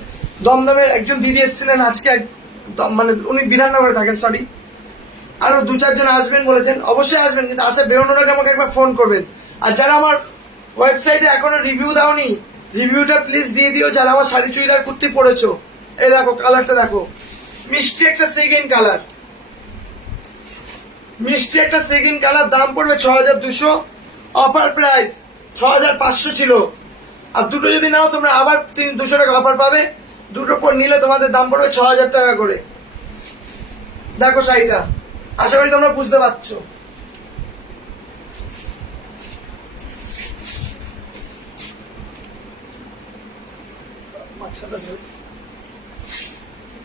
দমদমের একজন দিদি এসেছিলেন আজকে, মানে উনি বিধাননগরে থাকেন, সরি, আরো 2-4 জন আসবেন বলেছেন, অবশ্যই আসবেন, কিন্তু আসে বেরোনোর আগে আমাকে একবার ফোন করবেন। আর যারা আমার ওয়েবসাইটে এখনো রিভিউ দাওনি, রিভিউটা প্লিজ দিয়ে দিও। যারা আমার শাড়ি চুড়িদার কুর্তি পরেছো, এই দেখো কালারটা দেখো, মিষ্টি একটা সেকেন্ড কালার, মিষ্টি একটা সেকেন্ড কালার। দাম পড়বে 6200, অফার প্রাইস 6500 ছিল। আর দুটো যদি নাও তোমরা আবার 200 টাকা অফার পাবে। দুটো পর নিলে তোমাদের দাম পড়বে 6000 টাকা করে। দেখো শাড়িটা, আশা করি তোমরা বুঝতে পারছো।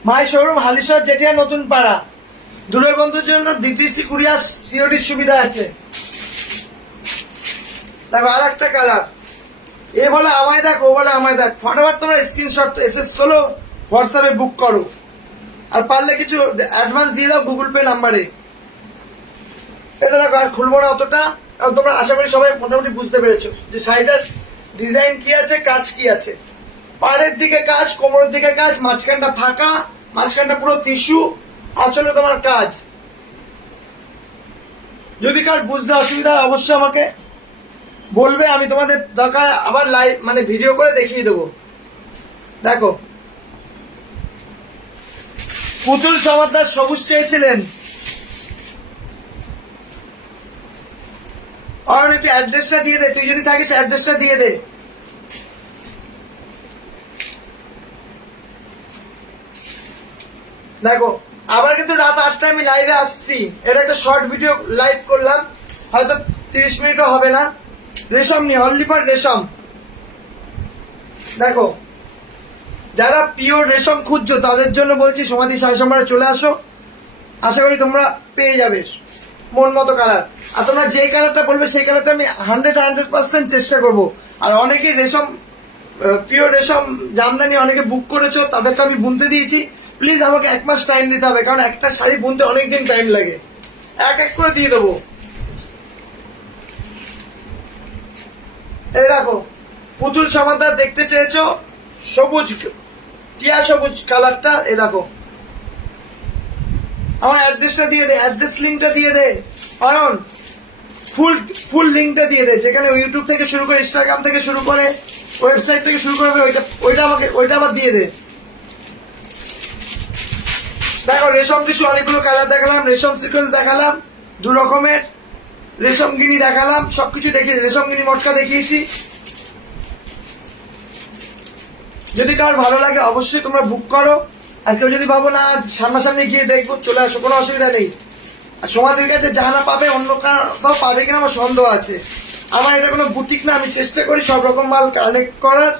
মাই শোরুম হালিশহর জেঠিয়া নতুন পাড়া। দূরের বন্ধুর জন্য ডিটিসি কুরিয়ার সিওডির সুবিধা আছে। দেখো আর একটা কালার, এ বলে আমায় দেখ, ও বলে আমায় দেখ। ফটাফট তোমরা স্ক্রিনশট এসএস তোলো, হোয়াটসঅ্যাপে বুক করো। আর পারলে কিছু অ্যাডভান্স দিয়ে দাও গুগল পে নাম্বারে। এটা দেখো, আর খুলবো না অতটা, কারণ তোমরা আশা করি সবাই মোটামুটি বুঝতে পেরেছো যে শাড়িটার ডিজাইন কি আছে, কাজ কি আছে। পাড়ের দিকে কাজ, কোমরের দিকে কাজ, মাঝখানটা ফাঁকা, মাঝখানটা পুরো টিস্যু, আসলে তোমার কাজ। যদি কার বুঝতে অসুবিধা হয় অবশ্যই আমাকে বলবে, আমি তোমাদের দরকার আবার লাইভ মানে ভিডিও করে দেখিয়ে দেবো। দেখো, পুতুল সমাদার সবুজ চেয়েছিলেন, আর একটু অ্যাড্রেসটা দিয়ে দে, তুই যদি থাকিস অ্যাড্রেসটা দিয়ে দে। দেখো, আবার কিন্তু রাত 8টায় আমি লাইভে আসছি। এটা একটা শর্ট ভিডিও লাইভ করলাম, হয়তো 30 মিনিটও হবে না। রেশম নিয়ে, অনলি ফর রেশম। দেখো, যারা পিওর রেশম খুঁজছো তাদের জন্য বলছি সমাধি শাড়ি সম্ভারে চলে আসো। আশা করি তোমরা পেয়ে যাবে মন মতো কালার। আর তোমরা যে কালারটা বলবে সেই কালারটা আমি 100% চেষ্টা করবো। আর অনেকে রেশম, পিওর রেশম জামদানি অনেকে বুক করেছো, তাদেরকে আমি বুনতে দিয়েছি। প্লিজ আমাকে 1 মাস টাইম দিতে হবে, কারণ একটা শাড়ি বুনতে অনেকদিন টাইম লাগে। এক এক করে দিয়ে দেবো। এই দেখো, পুতুল সমাদার দেখতে চেয়েছো, সবুজ, টিয়া সবুজ কালারটা। এ দেখো, আমার অ্যাড্রেসটা দিয়ে দে, অ্যাড্রেস লিঙ্কটা দিয়ে দে অয়ন, ফুল লিঙ্কটা দিয়ে দে, যেখানে ইউটিউব থেকে শুরু করে, ইনস্টাগ্রাম থেকে শুরু করে, ওয়েবসাইট থেকে শুরু করবে, ওইটা আবার দিয়ে দে। দেখো, রেশম টিস্যু অনেকগুলো কালার দেখালাম, রেশম সিকোয়েন্স দেখালাম, 2 রকমের রেশম গিনি দেখালাম, সবকিছু দেখিয়ে, রেশম গিনি মটকা দেখিয়েছি। যদি কার ভালো লাগে অবশ্যই তোমরা বুক করো। আর কেউ যদি ভাবো না সামনাসামনি গিয়ে দেখবো, চলে আসো, কোনো অসুবিধা নেই। আর সমাধির কাছে যা না পাবে অন্য কোথাও পাবে কিনা আমার সন্দেহ আছে। আমার এটা কোনো বুটিক না, আমি চেষ্টা করি সব রকম মাল কালেক্ট করার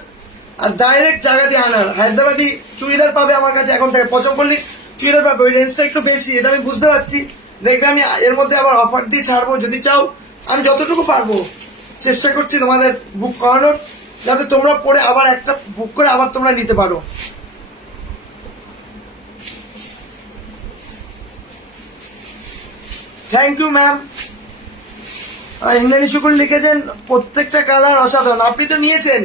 আর ডাইরেক্ট জায়গা দিয়ে আনার। হায়দ্রাবাদি চুড়িদার পাবে আমার কাছে এখন থেকে, পচমপল্লির চুড়িদার পাবে, ওই রেঞ্জটা একটু বেশি, এটা আমি বুঝতে পারছি। দেখবে আমি এর মধ্যে আবার অফার দিয়ে ছাড়বো, যদি চাও আমি যতটুকু পারবো চেষ্টা করছি তোমাদের বুক করানোর, যাতে তোমরা পরে আবার একটা বুক করে আবার তোমরা নিতে পারো। Thank you ma'am. Indrani Shukur লিখেছেন প্রত্যেকটা কালার অসাধারণ। আপনি তো নিয়েছেন,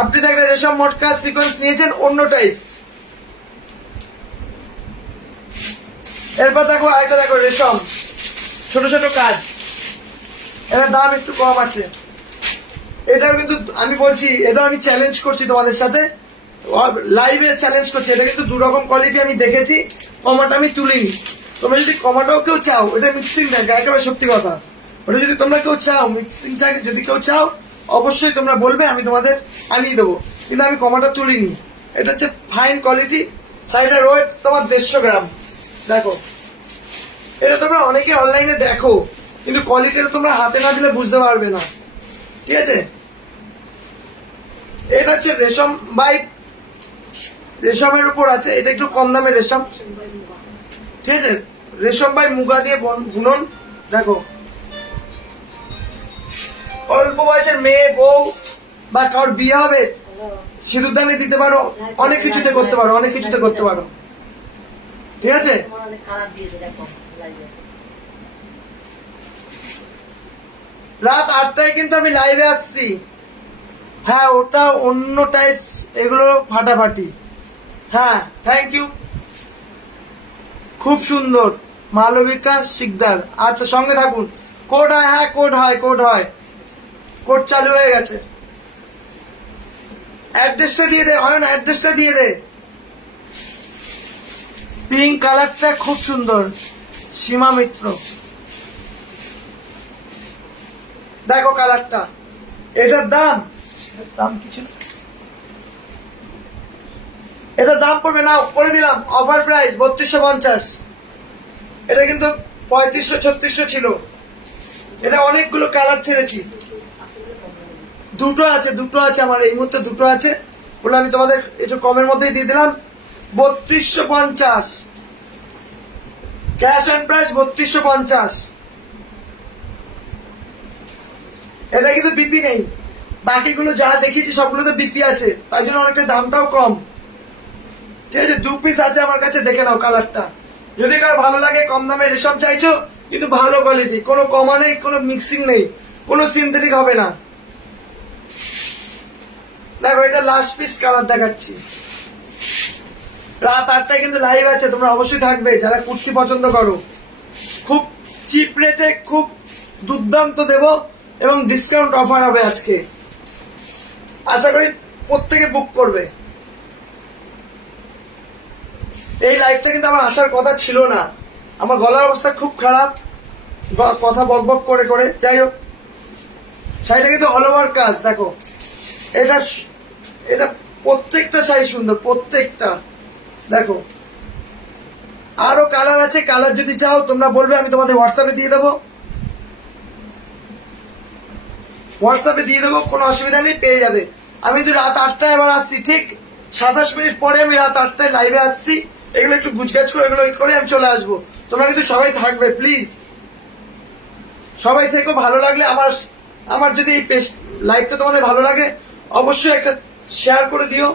আপনি তো একটা রেশম মটকা সিকোয়েন্স নিয়েছেন অন্য টাইপস। এরপর দেখো আরেকটা, দেখো রেশম ছোট ছোট কাজ, এটার দাম একটু কম আছে। এটাও কিন্তু আমি বলছি, এটাও আমি চ্যালেঞ্জ করছি তোমাদের সাথে, লাইভে চ্যালেঞ্জ করছি। এটা কিন্তু দু রকম কোয়ালিটি আমি দেখেছি, কমাটা আমি তুলিনি। তোমরা যদি কমাটাও কেউ চাও, এটা মিক্সিং ট্যাঙ্ক, একেবারে সত্যি কথা। ওটা যদি তোমরা কেউ চাও, মিক্সিং ট্যাঙ্ক যদি কেউ চাও, অবশ্যই তোমরা বলবে, আমি তোমাদের আনিয়ে দেবো। কিন্তু আমি কমাটা তুলিনি। এটা হচ্ছে ফাইন কোয়ালিটি। শাড়িটার ওয়েট তোমার 150 গ্রাম। দেখো, এটা তোমরা অনেকে অনলাইনে দেখো, কিন্তু কোয়ালিটিটা তোমরা হাতে না দিলে বুঝতে পারবে না, ঠিক আছে? এটা হচ্ছে রেশম বাই রেশমের উপর আছে, এটা একটু কম দামের রেশম, ঠিক আছে? রেশম বাই মুগা দিয়ে বুনন। দেখো, অল্প বয়সের মেয়ে, বউ বা কারোর বিয়ে হবে, সিঁদুরদানি দিতে পারো, অনেক কিছুতে করতে পারো, অনেক কিছুতে করতে পারো, ঠিক আছে? রাত 8টায় কিন্তু আমি লাইভে আসছি। হ্যাঁ, ওটা অন্য টাইপস, এগুলো ফাটাফাটি। হ্যাঁ, থ্যাংক ইউ, খুব সুন্দর। মালবিকা শিকদার, আচ্ছা সঙ্গে থাকুন। কোড হয়, হ্যাঁ কোড হয়, কোড হয়, কোড চালু হয়ে গেছে। অ্যাড্রেসটা দিয়ে দে, হয় না? অ্যাড্রেসটা দিয়ে দে। পিঙ্ক কালারটা খুব সুন্দর, সীমা মিত্র। দেখো কালারটা, এটার দাম কিছু না, এটার দাম পড়বে না, করে দিলাম অফার প্রাইস 3250। এটা কিন্তু 3500-3600 ছিল। এটা অনেকগুলো কালার ছেড়েছি, দুটো আছে আমার এই মুহূর্তে, দুটো আছে বলে আমি তোমাদের একটু কমের মধ্যেই দিয়ে দিলাম। 3250 ক্যাশ অন প্রাইস, 3250। এটা কিন্তু বিপি নেই, বাকিগুলো যা দেখিয়েছি সবগুলোতে বিপি আছে, তাই জন্য অনেকটা দামটাও কম, ঠিক আছে? 2 পিস আছে আমার কাছে, দেখে নাও কালারটা। যদি কারো ভালো লাগে, কম দামে রেশম চাইছো কিন্তু ভালো কোয়ালিটি, কোনো কমা নেই, কোনো মিক্সিং নেই, কোনো সিনথেটিক হবে না। দেখো, এটা লাস্ট পিস কালার দেখাচ্ছি। রাত 8টায় কিন্তু লাইভ আছে, তোমরা অবশ্যই থাকবে যারা কুর্তি পছন্দ করো। খুব চিপ রেটে, খুব দুর্দান্ত দেব, এবং ডিসকাউন্ট অফার হবে আজকে। আশা করি প্রত্যেকে বুক করবে। এই লাইভটা কিন্তু আমার আসার কথা ছিল না, আমার গলার অবস্থা খুব খারাপ, কথা বকবক করে করে। যাই হোক, শাড়িটা কিন্তু অল ওভার কাজ। দেখো, এটা এটা প্রত্যেকটা শাড়ি সুন্দর, প্রত্যেকটা। দেখো, আরো কালার আছে, কালার যদি চাও তোমরা বলবে, আমি তোমাদের হোয়াটসঅ্যাপে দিয়ে দেবো, কোনো অসুবিধা নেই, পেয়ে যাবে। আমি তো রাত 8টায় এবার আসছি, ঠিক 27 মিনিট পরে আমি রাত 8টায় লাইভে আসছি। এগুলো একটু গুছগাছ করে, এগুলো করে আমি চলে আসবো। তোমরা কিন্তু সবাই থাকবে প্লিজ, সবাই থেকো। ভালো লাগলে আমার যদি এই লাইভটা তোমাদের ভালো লাগে, অবশ্যই একটা শেয়ার করে দিও।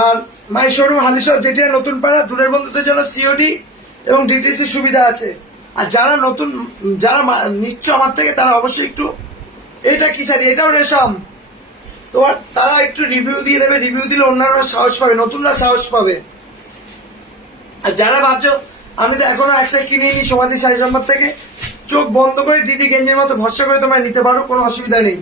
আর মাই শোরুম হালিশহর, যেটা নতুন পাড়া, দূরের বন্ধুদের জন্য সিওডি এবং ডিটিসি সুবিধা আছে। আর যারা নিচ্ছ আমার থেকে, তারা অবশ্যই একটু, এটা কি শাড়ি, এটাও রেশম, তারা একটু রিভিউ দিয়ে দেবে। রিভিউ দিলে অন্যরা সাহস পাবে, নতুনরা সাহস পাবে। আর যারা ভাবছো আমি তো এখনো একটা কিনে নি সমাধি শাড়ি সম্ভার থেকে, চোখ বন্ধ করে ডিডি গেঞ্জের মতো ভরসা করে তোমরা নিতে পারো, কোনো অসুবিধা নেই।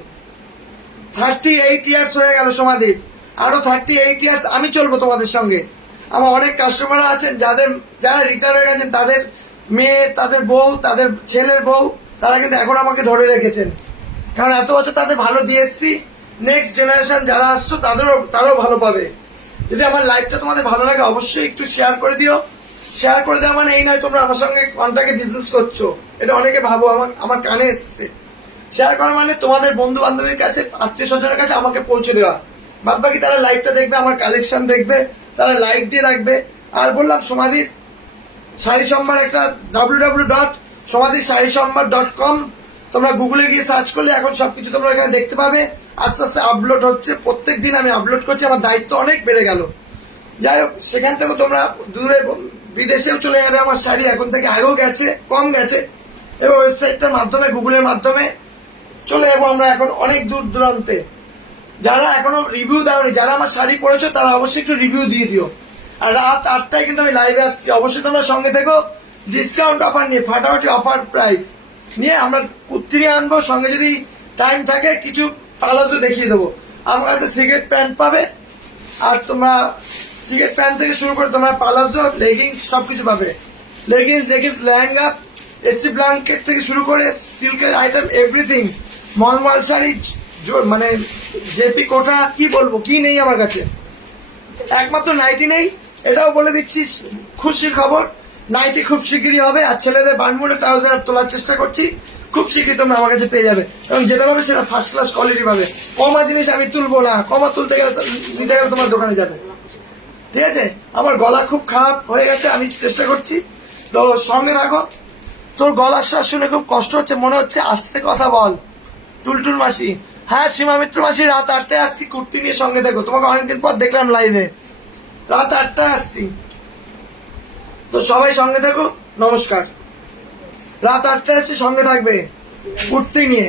38 ইয়ার্স হয়ে গেল সমাধির, আরো 38 ইয়ার্স আমি চলবো তোমাদের সঙ্গে। আমার অনেক কাস্টমার আছেন যারা রিটায়ার হয়ে গেছেন, তাদের মেয়ে, তাদের বউ, তাদের ছেলের বউ, তারা কিন্তু এখন আমাকে ধরে রেখেছেন, কারণ এত বছর তাদের ভালো দিয়ে এসছি। নেক্সট জেনারেশন যারা আসছো, তারাও ভালো পাবে। যদি আমার লাইফটা তোমাদের ভালো লাগে, অবশ্যই একটু শেয়ার করে দিও। শেয়ার করে দেওয়া মানে এই নয় তোমরা আমার সঙ্গে কন্ট্যাক্টে বিজনেস করছো, এটা অনেকে ভাবো, আমার কানে এসছে। শেয়ার করা মানে তোমাদের বন্ধু বান্ধবের কাছে, আত্মীয় স্বজনের কাছে আমাকে পৌঁছে দেওয়া। বাদ বাকি তারা লাইভটা দেখবে, আমার কালেকশন দেখবে, তারা লাইক দিয়ে রাখবে। আর বললাম, সমাধির শাড়ি সম্ভার একটা www.somadhisarisombhar.com, তোমরা গুগলে গিয়ে সার্চ করলে এখন সবকিছু তোমরা এখানে দেখতে পাবে। আস্তে আস্তে আপলোড হচ্ছে, প্রত্যেক দিন আমি আপলোড করছি, আমার দায়িত্ব অনেক বেড়ে গেল। যাই হোক, সেখান থেকে তোমরা দূরে বিদেশেও চলে যাবে আমার শাড়ি, এখন থেকে আগেও গেছে, কম গেছে, এবং ওয়েবসাইটটার মাধ্যমে, গুগলের মাধ্যমে চলে যাবো আমরা এখন অনেক দূর দূরান্তে। যারা এখনো রিভিউ দাওনি, যারা আমার শাড়ি পরেছো, তারা অবশ্যই একটু রিভিউ দিয়ে দিও। আর রাত 8টায় কিন্তু আমি লাইভে আসছি, অবশ্যই তোমরা সঙ্গে থেকো। ডিসকাউন্ট অফার নিয়ে, ফাটাফাটি অফার প্রাইস নিয়ে আমরা কুর্তি আনবো। সঙ্গে যদি টাইম থাকে, কিছু পালাজো দেখিয়ে দেবো। আমার কাছে সিগারেট প্যান্ট পাবে, আর তোমরা সিগারেট প্যান্ট থেকে শুরু করে তোমরা পালাজো, লেগিংস সবকিছু পাবে। লেগিংস লেহেঙ্গা, এসি ব্ল্যাঙ্কেট থেকে শুরু করে সিল্কের আইটেম এভরিথিং, মলমল শাড়ি, মানে জেপি কোটা, কি বলবো কি নেই আমার কাছে। একমাত্র নাইটি নেই, এটাও বলে দিচ্ছি খুশির খবর, নাইটি খুব শিগগিরই হবে। আর ছেলেদের বানমুড়ে ট্রাউজার তোলার চেষ্টা করছি, খুব শিগগিরই তোমরা আমার কাছে পেয়ে যাবে। এবং যেটা পাবে সেটা ফার্স্ট ক্লাস কোয়ালিটি পাবে। কমা জিনিস আমি তুলবো না, কমা তুলতে গেলে নিতে গেলে তোমার দোকানে যাবে, ঠিক আছে? আমার গলা খুব খারাপ হয়ে গেছে, আমি চেষ্টা করছি, তো সঙ্গে রাখো। তোর গলার শ্বাস শুনে খুব কষ্ট হচ্ছে, মনে হচ্ছে আস্তে কথা বল। টুলটুল মাসি, হ্যাঁ সীমা মিত্র মাসি, রাত 8টায় আসছি, কুর্তি নিয়ে সঙ্গে দেখো। তোমাকে অনেকদিন পর দেখলাম লাইভে, রাত 8টায় আসছি, তো সবাই সঙ্গে দেখো। নমস্কার, রাত 8টায় আসছি, সঙ্গে থাকবে কুর্তি নিয়ে।